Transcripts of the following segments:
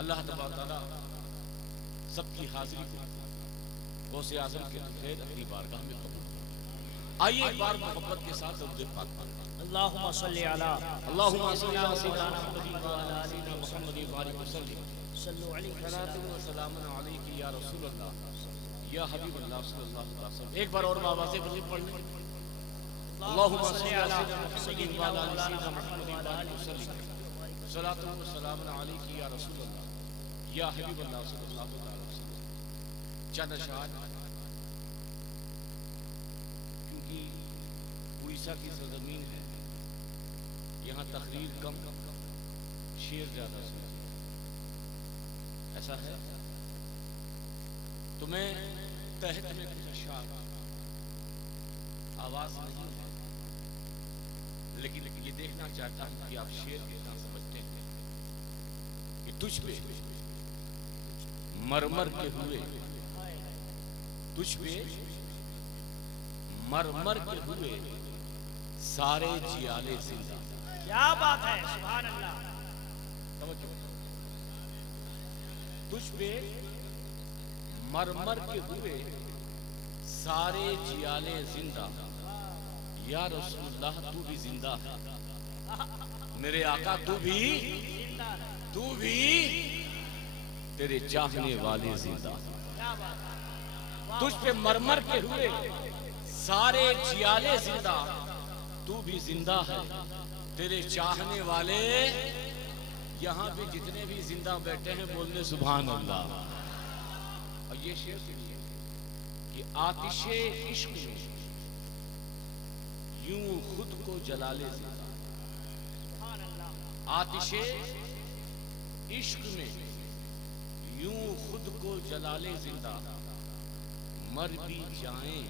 اللہ تبارک تعالیٰ سب کی حاضری کو غوث اعظم کے خیر اپنی بارگاہ میں قبول کرے۔ آئیے ایک بار محبت کے ساتھ درود پاک پڑھیں۔ اللہم صلی علی اللہم صلی علی سیدنا محمد وعلی آل محمد وبارک وسلم۔ صلو علیہ صلاۃ و سلام علیک یا رسول اللہ یا حبیب اللہ صلی اللہ علیہ وسلم۔ ایک بار اور آواز بلند پڑھ لیں۔ اللہم صلی علی سیدنا وعلی آل سیدنا محمد وبارک وسلم۔ صلاۃ و سلام علیک یا رسول اللہ یا حبیب اللہ صلی اللہ علیہ وسلم۔ چند اشعار کیونکہ اڑیسہ کی سرزمین ہے، یہاں تقریر کم شعر زیادہ سنتے ہیں، ایسا ہے تو میں تحت میں کچھ اشعار آواز نہیں ہے لیکن یہ دیکھنا چاہتا ہوں کہ آپ شعر کتنا سمجھتے ہیں کہ تجھ پہ مرمر کے ہوئے، تجھ پہ مرمر کے ہوئے سارے جیالے زندہ۔ کیا بات ہے، سبحان اللہ۔ توجہ، تجھ پہ مرمر کے ہوئے سارے جیالے زندہ، یا رسول اللہ تو بھی زندہ ہے، میرے آقا تو بھی تیرے چاہنے والے زندہ۔ تجھ پہ مرمر کے ہوئے سارے جیالے زندہ، تو بھی زندہ ہے، تیرے چاہنے والے۔ یہاں پہ جتنے بھی زندہ بیٹھے ہیں بولنے سبحان اللہ۔ اور یہ شعر سنیے کہ آتش عشق میں یوں خود کو جلا لے زندہ، آتش عشق میں یوں خود کو جلا لے زندہ، مر بھی جائیں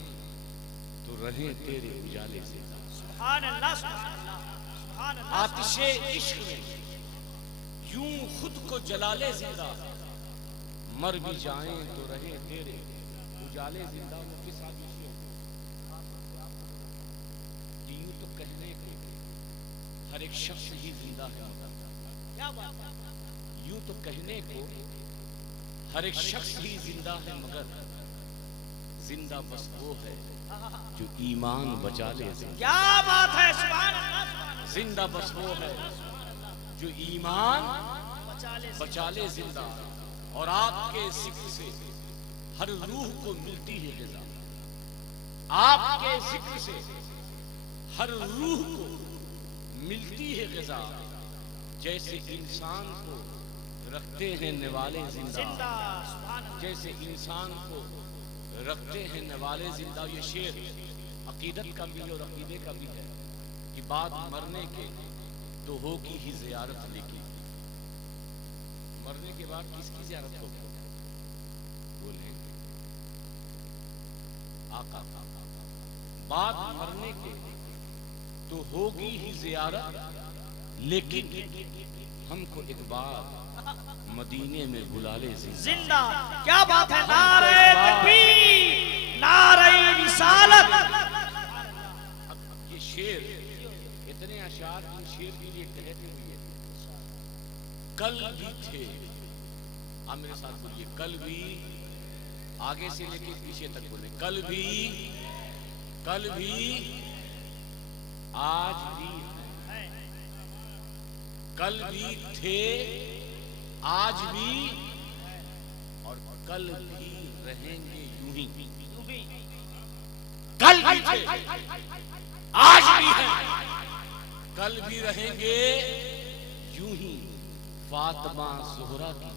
تو رہیں تیرے اجالے زندہ۔ سبحان اللہ، سبحان اللہ، سبحان اللہ۔ آتش عشق میں یوں خود کو جلا لے زندہ، مر بھی جائیں تو رہیں تیرے اجالے زندہ۔ ان کے ساتھ یوں تو کہنے کو ہر ایک شخص ہی زندہ ہے، کیا بات ہے، یوں تو کہنے کو ہر ایک شخص ہی زندہ ہے، مگر زندہ بس وہ ہے جو ایمان بچا لے زندہ۔ کیا بات ہے، سبحان اللہ۔ زندہ بس وہ ہے جو ایمان بچا لے بچا لے زندہ، اور آپ کے ذکر سے ہر روح کو ملتی ہے غذا، آپ کے ذکر سے ہر روح کو ملتی ہے غذا، جیسے انسان کو رکھتے ہیں نوالے زندہ، سبحان اللہ۔ جیسے انسان کو رکھتے ہیں نوالے زندہ۔ یہ شعر عقیدت کا بھی اور عقیدے کا بھی ہے کہ بعد مرنے کے تو ہوگی ہی زیارت، لیکن مرنے کے بعد کس کی زیارت ہوگی؟ بولیں آقا، بعد مرنے کے تو ہوگی ہی زیارت، لیکن ہم کو ایک بار مدینے میں بلا لے زندہ۔ کیا بات ہے، نعرہ تکبیر، نعرہ رسالت۔ یہ شعر اتنے اشعار ان شعر کے لیے کہتے ہوئے کل بھی تھے، آپ میرے ساتھ بولیے، کل بھی، آگے سے لے کے پیچھے تک بولے، کل بھی آج بھی ہیں، کل بھی تھے آج بھی اور کل بھی رہیں گے یوں ہی۔ کل بھی تھے آج بھی ہیں، کل بھی رہیں گے یوں ہی، فاطمہ زہرا کی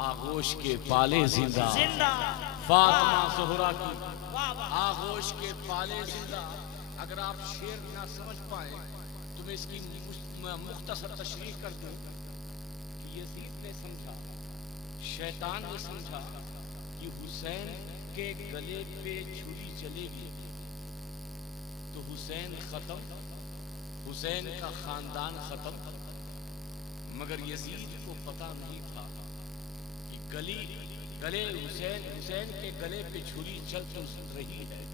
آغوش کے پالے زندہ، فاطمہ زہرا کی آغوش کے پالے زندہ۔ اگر آپ شعر نہ سمجھ پائیں تو میں اس کی مختصر تشریح کر دوں کہ یزید نے سمجھا، شیطان نے سمجھا کہ حسین کے گلے پہ چھری چلے گی تو حسین ختم، حسین کا خاندان ختم، مگر یزید کو پتا نہیں تھا کہ گلے حسین کے گلے پہ چھری چل تو رہی ہے،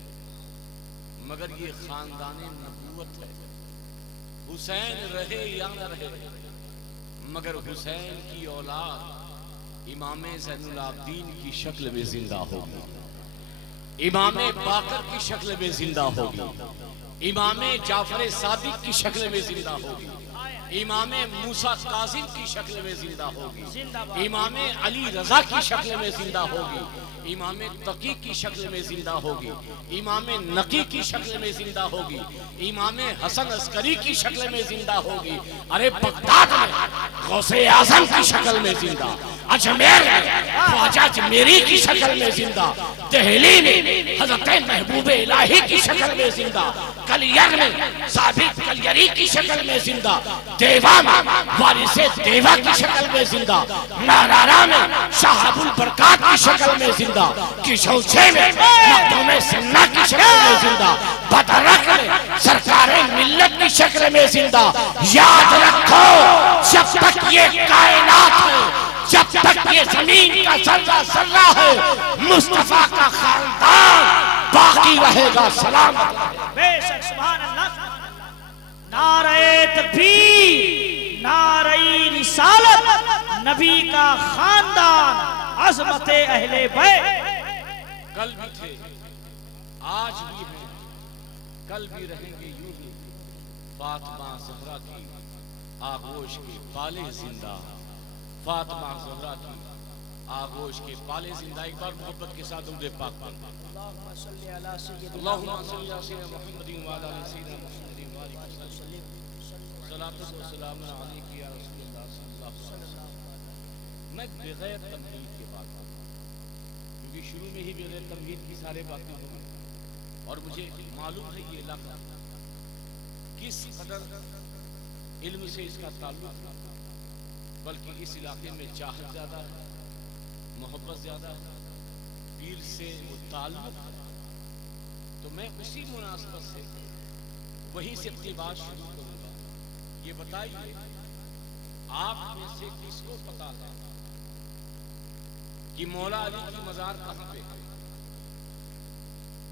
مگر یہ خاندان نبوت ہے، حسین رہے یا نہ رہے مگر حسین کی اولاد امام زین العابدین کی شکل میں زندہ ہوگی، امام باقر کی شکل میں زندہ ہوگی، امام جعفر صادق کی شکل میں زندہ ہوگی، امام موسیٰ کاظم کی شکل میں زندہ ہوگی، امام علی رضا کی شکل میں زندہ ہوگی، امام تقی کی شکل میں زندہ ہوگی، امام نقی کی شکل میں زندہ ہوگی، امام حسن عسکری کی شکل میں زندہ ہوگی، ارے بغداد میں غوث اعظم کی شکل میں زندہ، اجمیر میں خواجہ اجمیری کی شکل میں زندہ، دہلی میں حضرت محبوب الہی کی شکل میں زندہ، کلیر میں ثابت کلیری کی شکل میں زندہ، دیوا میں وارث دیوا کی شکل میں زندہ، نارارا میں شہاب البرکات کی شکل میں زندہ، کشوچے میں مقدوم سنہ کی شکل میں زندہ، بدرک میں سرکار ملت کی شکل میں زندہ۔ یاد رکھو جب تک یہ کائنات ہے، جب تک یہ زمین کا ذرہ ذرہ ہے، مصطفیٰ کا خاندان باقی رہے گا۔ سلام بے شک سبحان اللہ۔ نعرہ تکبیر، نعرہ رسالت، نبی کا خاندان، عظمت اہل بیت۔ کل بھی تھے، آج بھی ہیں، کل بھی رہیں گے یوں ہی، فاطمہ زہرا کی آغوش کے پالے زندہ، فاطمہ زہرا کی آغوش کے پالے زندہ۔ ایک بار محبت کے ساتھ درود پاک پڑھیں۔ اللہم صلی علی سیدنا اللہم صلی علی سیدنا محمد وعلی آل سیدنا محمد وبارک وسلم۔ صلاۃ و سلام علیک یا رسول اللہ صلی اللہ علیہ وسلم۔ میں بغیر تمہید کے بات کروں کیونکہ شروع میں ہی بغیر تمہید کی سارے باتیں ہوئی، اور مجھے معلوم ہے یہ علاقہ کس قدر علم سے اس کا تعلق ہے، بلکہ اس علاقے میں چاہت زیادہ ہے، محبت زیادہ ہے، پیر سے وہ تعلق ہے۔ تو میں اسی مناسبت سے وہیں سے اپنی بات شروع کروں گا۔ یہ بتائیے آپ میں سے کس کو پتا ہے کہ مولا علی کی مزار کہاں پہ ہے؟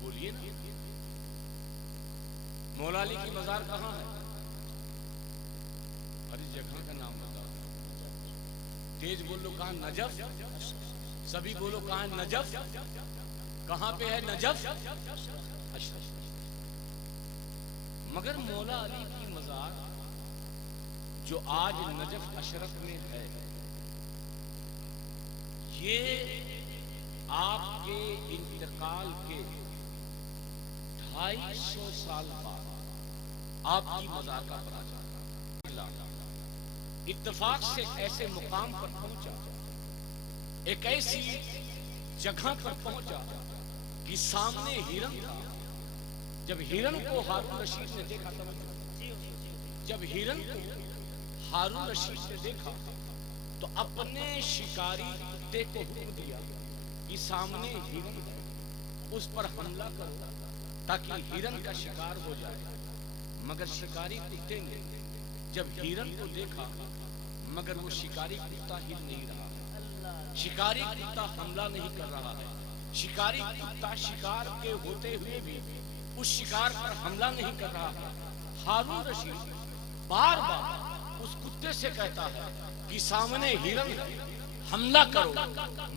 بولیے نا، مولا علی کی مزار کہاں ہے؟ ہر جگہ کا نام بتاؤ، تیز بولو کہاں؟ نجف؟ سبھی بولو کہاں نجف؟ کہاں پہ ہے نجف؟ مگر مولا علی کی مزار جو آج نجف اشرف میں ہے، یہ آپ کے انتقال کے 250 سال بعد آپ کی مزار کا پتہ چلا، اتفاق سے ایسے مقام پر پہنچا، ایک ایسی جگہ پر پہنچا کہ سامنے ہرن تھا۔ جب ہرن کو ہارون رشید نے دیکھا، جب ہرن کو ہارون رشید نے دیکھا تو اپنے شکاری کتے کو حکم دیا کہ سامنے ہرن ہے، اس پر حملہ کرو تاکہ ہرن کا شکار ہو جائے۔ مگر شکاری کتے نے جب ہرن کو دیکھا، مگر وہ شکاری کتا ہل نہیں رہا، شکاری کتا حملہ نہیں کر رہا ہے، شکاری کتا شکار کے ہوتے ہوئے بھی اس شکار پر حملہ نہیں کر رہا ہے۔ ہارون رشید بار بار اس کتے سے کہتا ہے کہ سامنے ہرن ہے، حملہ کرو،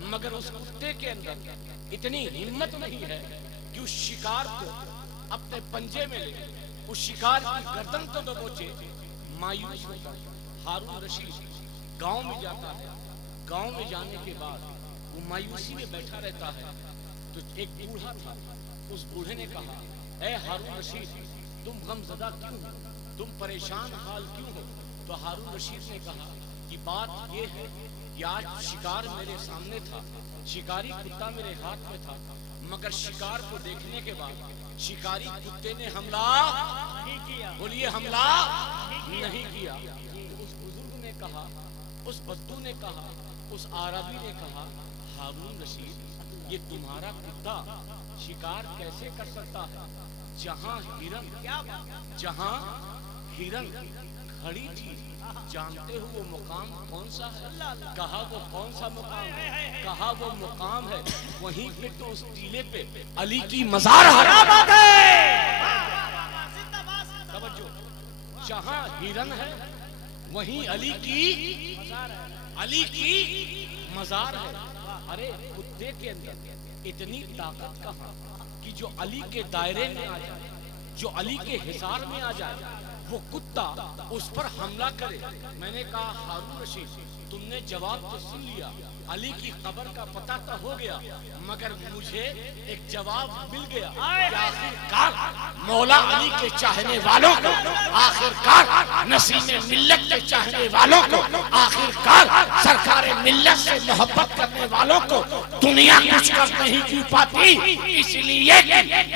مگر اس کتے کے اندر اتنی ہمت نہیں ہے کہ اس شکار کو اپنے پنجے میں لے، اس شکار کی گردن کو دبوچے۔ مایوس ہو کر ہارون رشید گاؤں میں جاتا ہے۔ گاؤں میں جانے کے بعد وہ مایوسی میں بیٹھا رہتا ہے تو ایک بوڑھا تھا، اس بوڑھے نے کہا، اے ہارون رشید، تم غم زدہ کیوں ہو، تم پریشان حال کیوں ہو؟ تو ہارون رشید نے کہا کہ بات یہ ہے کہ آج شکار میرے سامنے تھا، شکاری کتا میرے ہاتھ میں تھا، مگر شکار کو دیکھنے کے بعد شکاری کتے نے حملہ نہیں کیا۔ بولیے حملہ نہیں کیا۔ اس بزرگ نے کہا، اس بدو نے کہا، اس عربی نے کہا، ہارون رشید، یہ تمہارا کتا شکار کیسے کر سکتا ہے؟ جہاں ہرن کھڑی تھی، جانتے ہو وہ مقام کون سا ہے؟ کہا وہ کون سا مقام ہے؟ کہا وہ مقام ہے وہیں پہ تو اس ٹیلے پہ علی کی مزار ہے۔ توجہ، جہاں ہرن ہے وہیں علی کی مزار ہے. ارے کتے کے اندر اتنی طاقت کہاں کہ جو علی کے دائرے میں آ جائے, جو علی کے حصار میں آ جائے, وہ کتا اس پر حملہ کرے. میں نے کہا ہارون رشید تم نے جواب تو سن لیا, علی کی قبر کا پتہ تو ہو گیا, مگر مجھے ایک جواب مل گیا کہ آخرکار مولا علی کے چاہنے والوں کو, آخرکار نسیم ملت کے چاہنے والوں کو, آخرکار سرکار ملت سے محبت کرنے والوں کو دنیا کچھ کر نہیں کیوں پاتی, اس لیے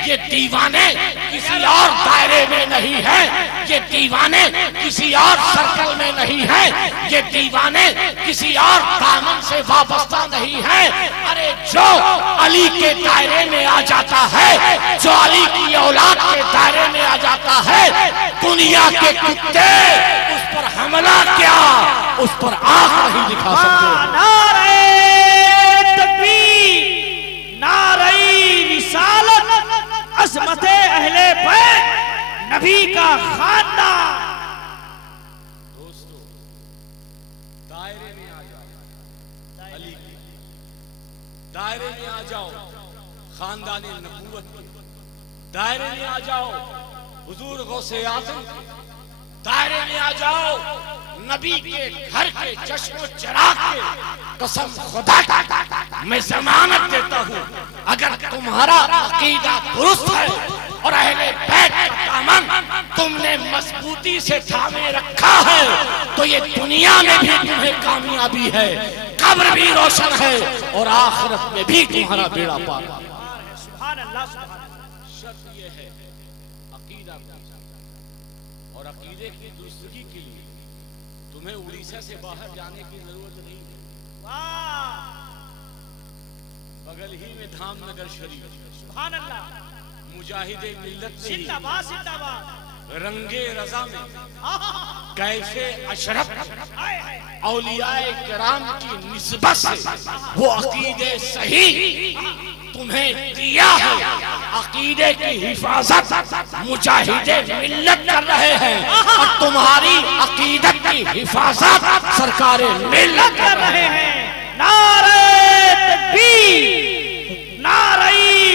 یہ دیوانے کسی اور دائرے میں نہیں ہے, یہ دیوانے کسی اور سرکل میں نہیں ہے, یہ دیوانے کسی اور دامن سے وابستہ نہیں ہے. ارے جو علی کے دائرے میں آ جاتا ہے, جو علی کی اولاد کے دائرے میں آ جاتا ہے, دنیا کے کتے اس پر حملہ کیا, اس پر آنکھ نہیں دکھا سکتے. نعرہ تکبیر, نعرہ رسالت, عظمت اہل بیت, نبی کا خاندان. دوستو دائرے میں آ جاؤ, علی کے دائرے میں آ جاؤ, خاندان نبوت کے دائرے میں آ جاؤ, حضور غوث اعظم کے دائرے میں آ جاؤ, نبی کے گھر کے چشم و چراغ کے. قسم خدا کی میں ضمانت دیتا ہوں, اگر تمہارا عقیدہ درست ہے اور اہل بیت کا دامن تم نے مضبوطی سے تھامے رکھا ہے, تو یہ دنیا میں بھی تمہیں کامیابی ہے, قبر بھی روشن ہے, اور آخرت میں بھی تمہارا بیڑا پار. سبحان اللہ, سبحان اللہ. شرط یہ ہے عقیدہ اور عقیدے کی درستگی کے لیے تمہیں اڑیسہ سے باہر جانے کی ضرورت نہیں ہے. بغل ہی میں دھام نگر شریف, سبحان اللہ, مجاہد ملت نے زندہ باد, زندہ باد. رنگے رضا میں کیف اشرف اولیاء کرام کی نسبت سے وہ عقیدے صحیح تمہیں دیا ہے. عقیدے کی حفاظت مجاہد ملت کر رہے ہیں, اور تمہاری عقیدت کی حفاظت سرکار ملت کر رہے ہیں. نعرہ تکبیر, نعرہ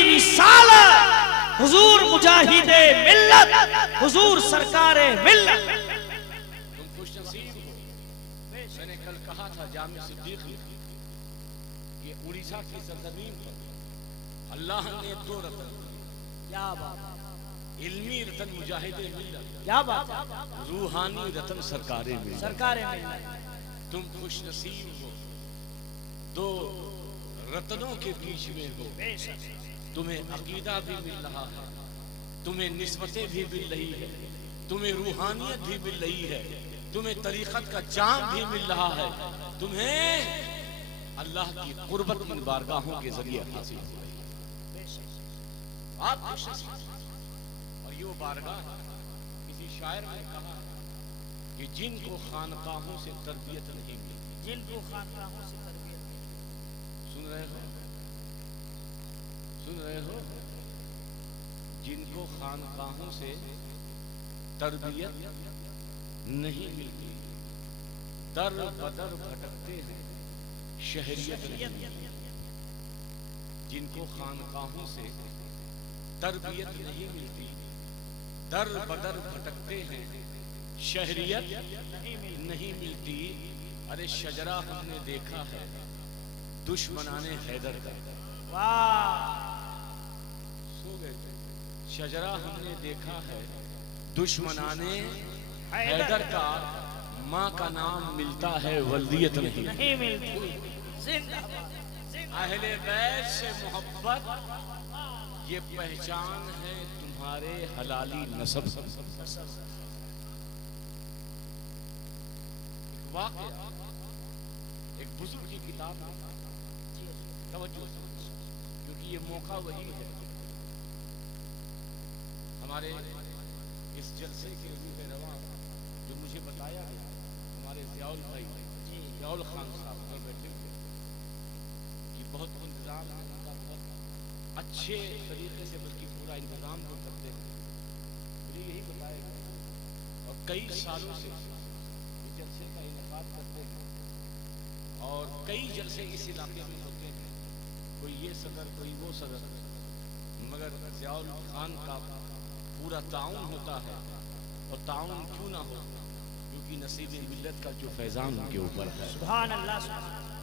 رسالت, حضور مجاہد ملت, حضور سرکار ملت. تم خوش نصیب ہو. میں نے کل کہا تھا جامع صدیق میں کہ اڑیسہ کی سرزمین پر اللہ نے دو رتن, کیا بات, علمی رتن مجاہد ملت, کیا بات, روحانی رتن سرکار ملت. سرکار ملت. تم خوش نصیب ہو, دو رتنوں کے بیچ میں ہو. تمہیں عقیدہ بھی مل رہا ہے, تمہیں نسبتیں بھی مل رہی ہے, تمہیں روحانیت بھی مل رہی ہے, تمہیں طریقت کا جام بھی مل رہا ہے, تمہیں اللہ کی قربت ان بارگاہوں کے ذریعے حاصل ہو رہی ہے. آپ خوش نصیب. اور یہ بارگاہ کسی شاعر نے کہا کہ جن کو خانقاہوں سے تربیت نہیں ملی, جن کو خانقاہوں سے تربیت ملی. سن رہے ہو, سن رہے ہو, جن کو خانقاہوں سے تربیت نہیں ملتی, در بدر بھٹکتے ہیں, شہریت نہیں ملتی. جن کو خانقاہوں سے تربیت نہیں ملتی, در بدر بھٹکتے ہیں, شہریت نہیں ملتی. ارے شجرہ ہم نے دیکھا ہے دشمنان حیدر کا, سو گئے تھے. شجرہ ہم نے دیکھا ہے دشمنان حیدر کا, ماں کا نام ملتا ہے ولدیت نہیں ملتی. اہل بیت سے محبت یہ پہچان ہے تمہارے حلالی نسب. ایک واقعہ, ایک بزرگ کی کتاب ہے, توجہ کیونکہ یہ موقع وہی ہے ہمارے اس جلسے کے روح رواں جو مجھے بتایا گیا. ہمارے ضیاء بھائی ضیاء خان صاحب پر بیٹھے ہوئے کہ بہت انتظام ہے ان کا, بہت اچھے طریقے سے بلکہ پورا انتظام وہ کرتے ہیں. مجھے یہی بتایا گیا اور کئی سالوں سے یہ جلسے کا انعقاد کرتے ہیں, اور کئی جلسے اس علاقے میں ہوتے ہیں، کوئی یہ صدر کوئی وہ صدر، مگر ضیاء الخان کا پورا تعاون ہوتا ہے، اور تعاون کیوں نہ ہو، کیونکہ نصیب ملت کا جو فیضان ان کے اوپر ہے۔ سبحان اللہ سبحان اللہ۔